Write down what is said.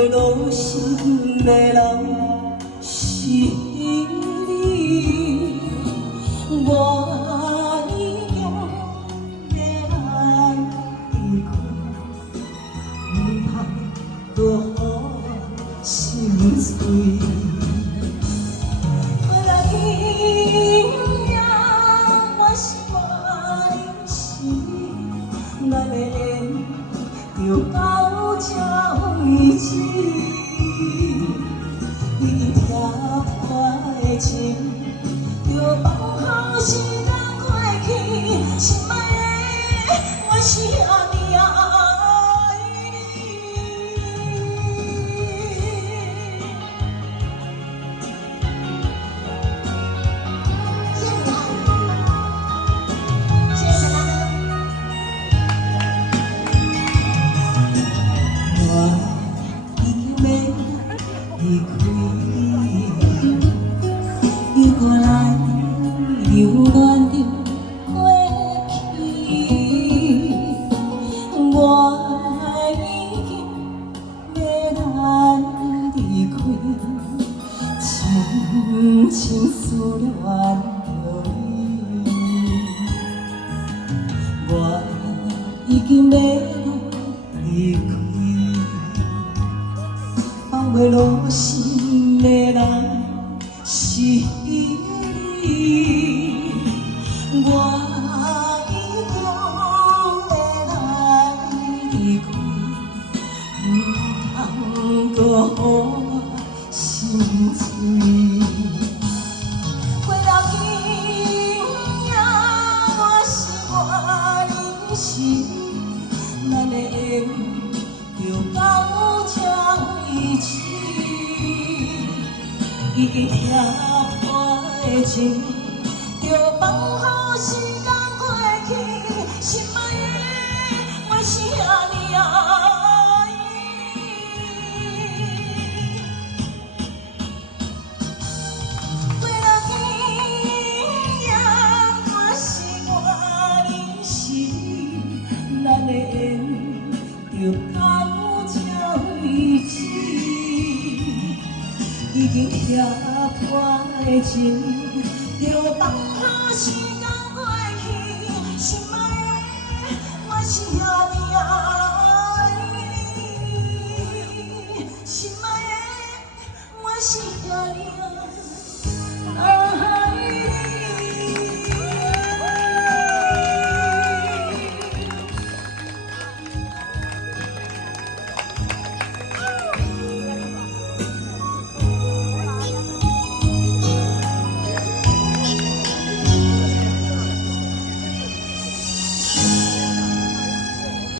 袂落心的人是你，我已经要来离开，唔通搁予心碎。回来今夜我是我的心，咱的缘就到这为止。你听我的情，就放好时间过去。心爱的，我是安尼爱你。谢谢大家。我已经要离开，又过来留恋着过去。我已经要来离开，深深思念着你。我已经要离开。放袂落心的人是你，我已经要来离开，唔通搁予心碎。过了今夜，我是我的心，咱的缘就到这为止。已经听破的情，就放好时间过去。心爱的，我是安尼爱你。过了今夜，我是我的心，咱的缘就到这为止。已经听破的情。